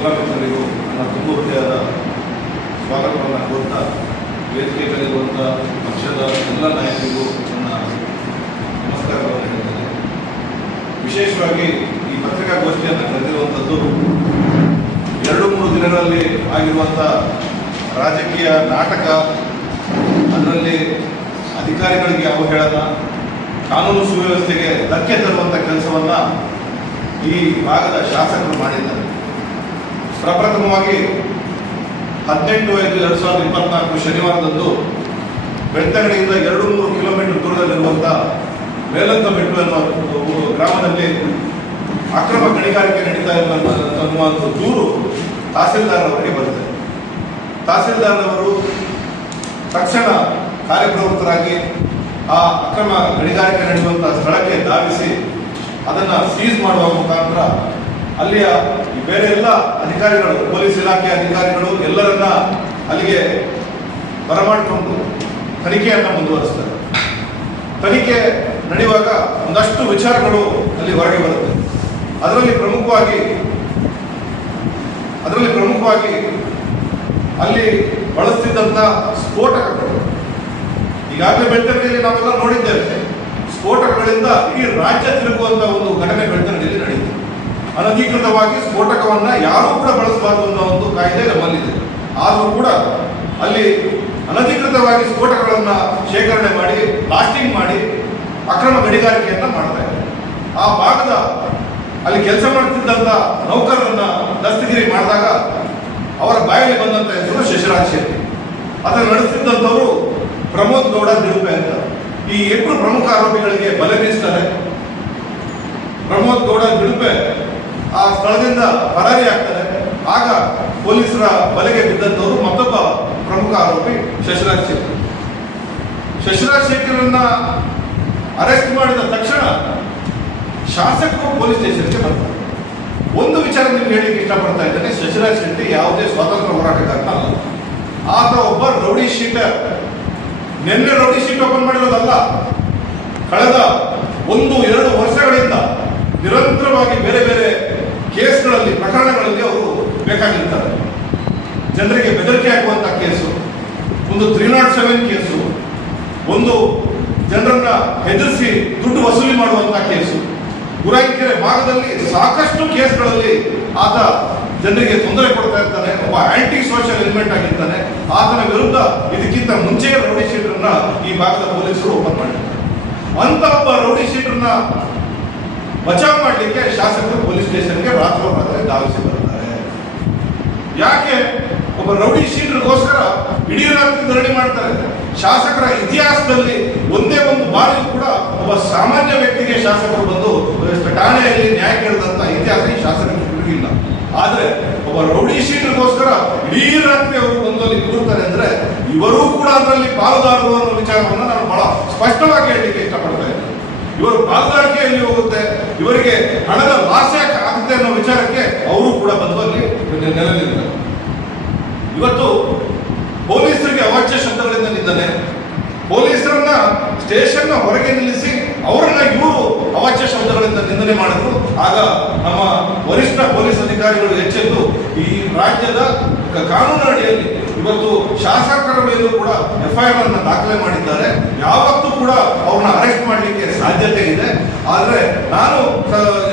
ಎಲ್ಲ ನನ್ನ ತುಂಬ ಹೃದಯದ ಸ್ವಾಗತವನ್ನು ಕೋರ್ತಾ ವೇದಿಕೆಗಳಿರುವಂಥ ಪಕ್ಷದ ಎಲ್ಲ ನಾಯಕರಿಗೂ ನನ್ನ ನಮಸ್ಕಾರಗಳನ್ನು ಹೇಳ್ತೇನೆ. ವಿಶೇಷವಾಗಿ ಈ ಪತ್ರಿಕಾಗೋಷ್ಠಿಯನ್ನು ಕರೆದಿರುವಂಥದ್ದು ಎರಡು ಮೂರು ದಿನಗಳಲ್ಲಿ ಆಗಿರುವಂಥ ರಾಜಕೀಯ ನಾಟಕ, ಅದರಲ್ಲಿ ಅಧಿಕಾರಿಗಳಿಗೆ ಅವಹೇಳನ, ಕಾನೂನು ಸುವ್ಯವಸ್ಥೆಗೆ ಧಕ್ಕೆ ತರುವಂಥ ಕೆಲಸವನ್ನು ಈ ಭಾಗದ ಶಾಸಕರು ಮಾಡಿದ್ದಾರೆ. ಪ್ರಪ್ರಥಮವಾಗಿ ಹದಿನೆಂಟು ಐದು ಎರಡು ಸಾವಿರದ ಇಪ್ಪತ್ನಾಲ್ಕು ಶನಿವಾರದಂದು ಬೆಳ್ತಂಗಡಿಯಿಂದ ಎರಡು ಮೂರು ಕಿಲೋಮೀಟರ್ ದೂರದಲ್ಲಿರುವಂಥ ಮೇಲಂತ ಬೆಟ್ಟು ಎನ್ನುವ ಗ್ರಾಮದಲ್ಲಿ ಅಕ್ರಮ ಗಣಿಗಾರಿಕೆ ನಡೀತಾ ಇರುವಂತಹ ದೂರು ತಹಸೀಲ್ದಾರ್ರವರಿಗೆ ಬರುತ್ತೆ ತಹಸೀಲ್ದಾರ್ರವರು ತಕ್ಷಣ ಕಾರ್ಯಪ್ರವೃತ್ತರಾಗಿ ಆ ಅಕ್ರಮ ಗಣಿಗಾರಿಕೆ ನಡೆಯುವಂಥ ಸ್ಥಳಕ್ಕೆ ಧಾವಿಸಿ ಅದನ್ನು ಸೀಸ್ ಮಾಡುವ ಮುಖಾಂತರ ಅಲ್ಲಿಯ ಬೇರೆ ಎಲ್ಲ ಅಧಿಕಾರಿಗಳು, ಪೊಲೀಸ್ ಇಲಾಖೆ ಅಧಿಕಾರಿಗಳು ಎಲ್ಲರನ್ನ ಅಲ್ಲಿಗೆ ಬರಮಾಡಿಕೊಂಡು ತನಿಖೆಯನ್ನು ಮುಂದುವರಿಸ್ತಾರೆ. ತನಿಖೆ ನಡೆಯುವಾಗ ಒಂದಷ್ಟು ವಿಚಾರಗಳು ಅಲ್ಲಿ ಹೊರಗೆ ಬರುತ್ತೆ. ಅದರಲ್ಲಿ ಪ್ರಮುಖವಾಗಿ ಅದರಲ್ಲಿ ಪ್ರಮುಖವಾಗಿ ಅಲ್ಲಿ ಬಳಸ್ತಿದ್ದಂಥ ಸ್ಫೋಟಕಗಳು. ಈಗಾಗಲೇ ಬೆಳ್ತಂಗಡಿಯಲ್ಲಿ ನಾವೆಲ್ಲ ನೋಡಿದ್ದೇವೆ, ಸ್ಫೋಟಕಗಳಿಂದ ಇಡೀ ರಾಜ್ಯ ತಿರುಗುವಂತ ಒಂದು ಘಟನೆ ಬೆಳ್ತಂಗಡಿಯಲ್ಲಿ ನಡೆಯಿತು. ಅನಧಿಕೃತವಾಗಿ ಸ್ಫೋಟಕವನ್ನ ಯಾರೂ ಕೂಡ ಬಳಸಬಾರದು ಅನ್ನೋ ಒಂದು ಕಾಯ್ದೆ ನಮ್ಮಲ್ಲಿದೆ. ಆದರೂ ಕೂಡ ಅಲ್ಲಿ ಅನಧಿಕೃತವಾಗಿ ಸ್ಫೋಟಕಗಳನ್ನ ಶೇಖರಣೆ ಮಾಡಿ, ಬ್ಲಾಸ್ಟಿಂಗ್ ಮಾಡಿ ಅಕ್ರಮ ಗಣಿಗಾರಿಕೆಯನ್ನ ಮಾಡ್ತಾ ಇದ್ದಾರೆ. ಆ ಭಾಗದ ಅಲ್ಲಿ ಕೆಲಸ ಮಾಡುತ್ತಿದ್ದಂತ ನೌಕರರನ್ನ ದಸ್ತಗಿರಿ ಮಾಡಿದಾಗ ಅವರ ಬಾಯಲ್ಲಿ ಬಂದಂತ ಹೆಸರು ಶಶಿರಾಜ್ ಶೆಟ್ಟಿ. ಅದನ್ನು ನಡೆಸ್ತಿದ್ದಂಥವರು ಪ್ರಮೋದ್ ಗೌಡ ದಿರುಪೆ ಅಂತ. ಈ ಇಬ್ಬರು ಪ್ರಮುಖ ಆರೋಪಿಗಳಿಗೆ ಬಲೆ ಬೀಸ್ತಾರೆ. ಪ್ರಮೋದ್ ಗೌಡ ದಿಡುಪೆ ಆ ಸ್ಥಳದಿಂದ ಪರಾರಿ ಆಗ್ತಾರೆ. ಆಗ ಪೊಲೀಸರ ಬಲೆಗೆ ಬಿದ್ದಂತವರು ಮತ್ತೊಬ್ಬ ಪ್ರಮುಖ ಆರೋಪಿ ಶಶಿರಾಜ್ ಶೆಟ್ಟಿ. ಶಶಿರಾಜ್ ಶೆಟ್ಟಿರನ್ನ ಅರೆಸ್ಟ್ ಮಾಡಿದ ತಕ್ಷಣ ಶಾಸಕರು ಪೊಲೀಸ್ ಸ್ಟೇಷನ್ಗೆ ಬರ್ತಾರೆ. ಒಂದು ವಿಚಾರ ನಿಮ್ಗೆ ಹೇಳಿಕ್ಕೆ ಇಷ್ಟಪಡ್ತಾ ಇದ್ದೇನೆ, ಶಶಿರಾಜ್ ಶೆಟ್ಟಿ ಯಾವುದೇ ಸ್ವಾತಂತ್ರ್ಯ ಹೋರಾಟಗಾರ ಅಲ್ಲ. ಆತ ಒಬ್ಬ ರೌಡಿ ಶೀಟರ್. ನಿನ್ನೆ ರೌಡಿ ಶೀಟ್ ಓಪನ್ ಮಾಡಿರೋದಲ್ಲ. ಕಳೆದ ಒಂದು, ಎರಡು ವರ್ಷಗಳಿಂದ ನಿರಂತರವಾಗಿ ಬೇರೆ ಬೇರೆ ಕೇಸ್ಗಳಲ್ಲಿ, ಪ್ರಕರಣಗಳಲ್ಲಿ ಅವರು ಬೇಕಾಗಿರ್ತಾರೆ. ಜನರಿಗೆ ಬೆದರಿಕೆ ಹಾಕುವಂತ ಕೇಸು, ಒಂದು ತ್ರೀ ನಾಟ್ ಸೆವೆನ್ ಕೇಸು, ಒಂದು ಜನರನ್ನ ಹೆದರಿಸಿ ದುಡ್ಡು ವಸೂಲಿ ಮಾಡುವಂತ ಕೇಸು. ಗುರಾಯಿಕೆರೆ ಭಾಗದಲ್ಲಿ ಸಾಕಷ್ಟು ಕೇಸ್ಗಳಲ್ಲಿ ಆತ ಜನರಿಗೆ ತೊಂದರೆ ಕೊಡ್ತಾ ಇರ್ತಾನೆ, ಒಬ್ಬ ಆಂಟಿ ಸೋಷಿಯಲ್ ಎಲಿಮೆಂಟ್ ಆಗಿರ್ತಾನೆ. ಆತನ ವಿರುದ್ಧ ಇದಕ್ಕಿಂತ ಮುಂಚೆ ರೌಡಿ ಶೀಟರ್ನ ಈ ಭಾಗದ ಪೊಲೀಸರು ಓಪನ್ ಮಾಡಿದ್ದಾರೆ. ಅಂತ ಒಬ್ಬ ರೌಡಿ ಶೀಟರ್ನ ಬಚಾವ್ ಮಾಡಲಿಕ್ಕೆ ಶಾಸಕರು ಪೊಲೀಸ್ ಸ್ಟೇಷನ್ಗೆ ರಾತ್ರೋರಾತ್ರಿ ಧಾವಿಸಿ ಬರ್ತಾರೆ ಯಾಕೆ? ಒಬ್ಬ ರೌಡಿ ಶೀಟರ್ಗೋಸ್ಕರ ಇಡೀ ರಾತ್ರಿ ಧರಣಿ ಮಾಡ್ತಾರೆ. ಶಾಸಕರ ಇತಿಹಾಸದಲ್ಲಿ ಒಂದೇ ಒಂದು ಬಾರಿ ಕೂಡ ಒಬ್ಬ ಸಾಮಾನ್ಯ ವ್ಯಕ್ತಿಗೆ ಶಾಸಕರು ಬಂದು ಠಾಣೆಯಲ್ಲಿ ನ್ಯಾಯ ಕೇಳಿದಂತ ಇತಿಹಾಸ ಈ ಶಾಸಕರಿಗೆ ಇಲ್ಲ ಆದ್ರೆ ಒಬ್ಬ ರೌಡಿ ಶೀಟರ್ಗೋಸ್ಕರ ಇಡೀ ರಾತ್ರಿ ಅವರು ಬಂದು ಅಲ್ಲಿ ಕೂರ್ತಾರೆ ಅಂದ್ರೆ ಇವರೂ ಕೂಡ ಅದರಲ್ಲಿ ಪಾಲುದಾರರು ಅನ್ನೋ ವಿಚಾರವನ್ನು ನಾನು ಬಹಳ ಸ್ಪಷ್ಟವಾಗಿ ಹೇಳಲಿಕ್ಕೆ ಇಷ್ಟಪಡ್ತಾ ಇದ್ದೇನೆ. ಇವರು ಪಾಲುದಾರಿಕೆಯಲ್ಲಿ ಹೋಗುತ್ತೆ ಇವರಿಗೆ ಹಣದ ಲಾಸ್ ಯಾಕೆ ಆಗುತ್ತೆ ಅನ್ನೋ ವಿಚಾರಕ್ಕೆ ಅವರು ಕೂಡ ಬಂದು ಅಲ್ಲಿ ಇವತ್ತು ಪೊಲೀಸರಿಗೆ ಅವಾಚ್ಯ ಶಬ್ದಗಳಿಂದ ನಿಂದನೆ ಪೊಲೀಸರನ್ನ ಸ್ಟೇಷನ್ನ ಹೊರಗೆ ನಿಲ್ಲಿಸಿ ಅವರನ್ನ ಇವರು ಅವಾಚ್ಯ ಶಬ್ದಗಳಿಂದ ನಿಂದನೆ ಮಾಡಿದ್ರು. ಆಗ ನಮ್ಮ ವರಿಷ್ಠ ಪೊಲೀಸ್ ಅಧಿಕಾರಿಗಳು ಎಚ್ಚೆತ್ತು ಈ ರಾಜ್ಯದ ಕಾನೂನು ಅಡಿಯಲ್ಲಿ ಇವತ್ತು ಶಾಸಕರ ಮೇಲೂ ಕೂಡ ಎಫ್ಐಆರ್ ಅನ್ನು ದಾಖಲೆ ಮಾಡಿದ್ದಾರೆ. ಯಾವತ್ತೂ ಕೂಡ ಅವ್ರನ್ನ ಅರೆಸ್ಟ್ ಮಾಡಲಿಕ್ಕೆ ಸಾಧ್ಯತೆ ಇದೆ. ಆದರೆ ನಾನು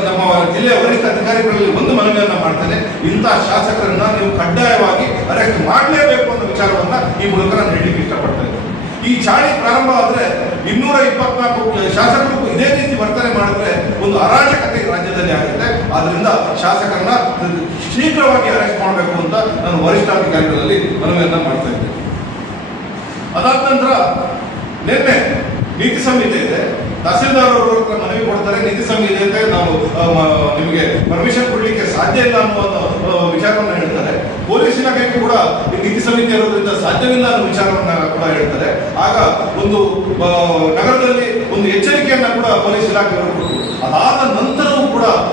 ನಮ್ಮ ಜಿಲ್ಲೆಯ ವರಿಷ್ಠ ಅಧಿಕಾರಿಗಳಲ್ಲಿ ಒಂದು ಮನವಿಯನ್ನ ಮಾಡ್ತೇನೆ. ಇಂಥ ಶಾಸಕರನ್ನ ನೀವು ಕಡ್ಡಾಯವಾಗಿ ಅರೆಸ್ಟ್ ಮಾಡಲೇಬೇಕು ಅನ್ನೋ ವಿಚಾರವನ್ನ ಈ ಮೂಲಕ ನಾನು ಹೇಳಲಿಕ್ಕೆ ಇಷ್ಟಪಡ್ತೇನೆ. ಈ ಚಾಳಿ ಪ್ರಾರಂಭ ಆದ್ರೆ ಇನ್ನೂರ ಇಪ್ಪತ್ನಾಲ್ಕು ಶಾಸಕರು ಇದೇ ರೀತಿ ವರ್ತನೆ ಮಾಡಿದ್ರೆ ಒಂದು ಅರಾಜಕತೆ ರಾಜ್ಯದಲ್ಲಿ ಆಗುತ್ತೆ. ಆದ್ರಿಂದ ಶಾಸಕರನ್ನ ಶೀಘ್ರವಾಗಿ ಅರೆಸ್ಟ್ ಮಾಡಬೇಕು ಅಂತ ನಾನು ವರಿಷ್ಠಾಧಿಕಾರಿಗಳಲ್ಲಿ ಮನವಿಯನ್ನ ಮಾಡ್ತಾ ಇದ್ದೇನೆ. ಅದಾದ ನಂತರ ನಿನ್ನೆ ನೀತಿ ಸಂಹಿತೆ ಇದೆ. ತಹಸೀಲ್ದಾರ್ ಅವರು ಮನವಿ ಕೊಡ್ತಾರೆ ನಿಧಿ ಸಂಹಿತೆ ನಾವು ನಿಮಗೆ ಪರ್ಮಿಷನ್ ಕೊಡ್ಲಿಕ್ಕೆ ಸಾಧ್ಯ ಇಲ್ಲ ಅನ್ನೋ ಒಂದು, ಆ, ವಿಚಾರವನ್ನ ಹೇಳ್ತಾರೆ. ಪೊಲೀಸ್ ಕೈ ಕೂಡ ಈ ನಿಧಿ ಸಮಿತಿ ಇರೋದ್ರಿಂದ ಸಾಧ್ಯವಿಲ್ಲ ಅನ್ನೋ ವಿಚಾರವನ್ನ ಕೂಡ ಹೇಳ್ತಾರೆ. ಆಗ ಒಂದು ನಗರದಲ್ಲಿ ಒಂದು ಎಚ್ಚರಿಕೆಯನ್ನ ಕೂಡ ಪೊಲೀಸ್ ಇಲಾಖೆ ಅದಾದ ನಂತರವೂ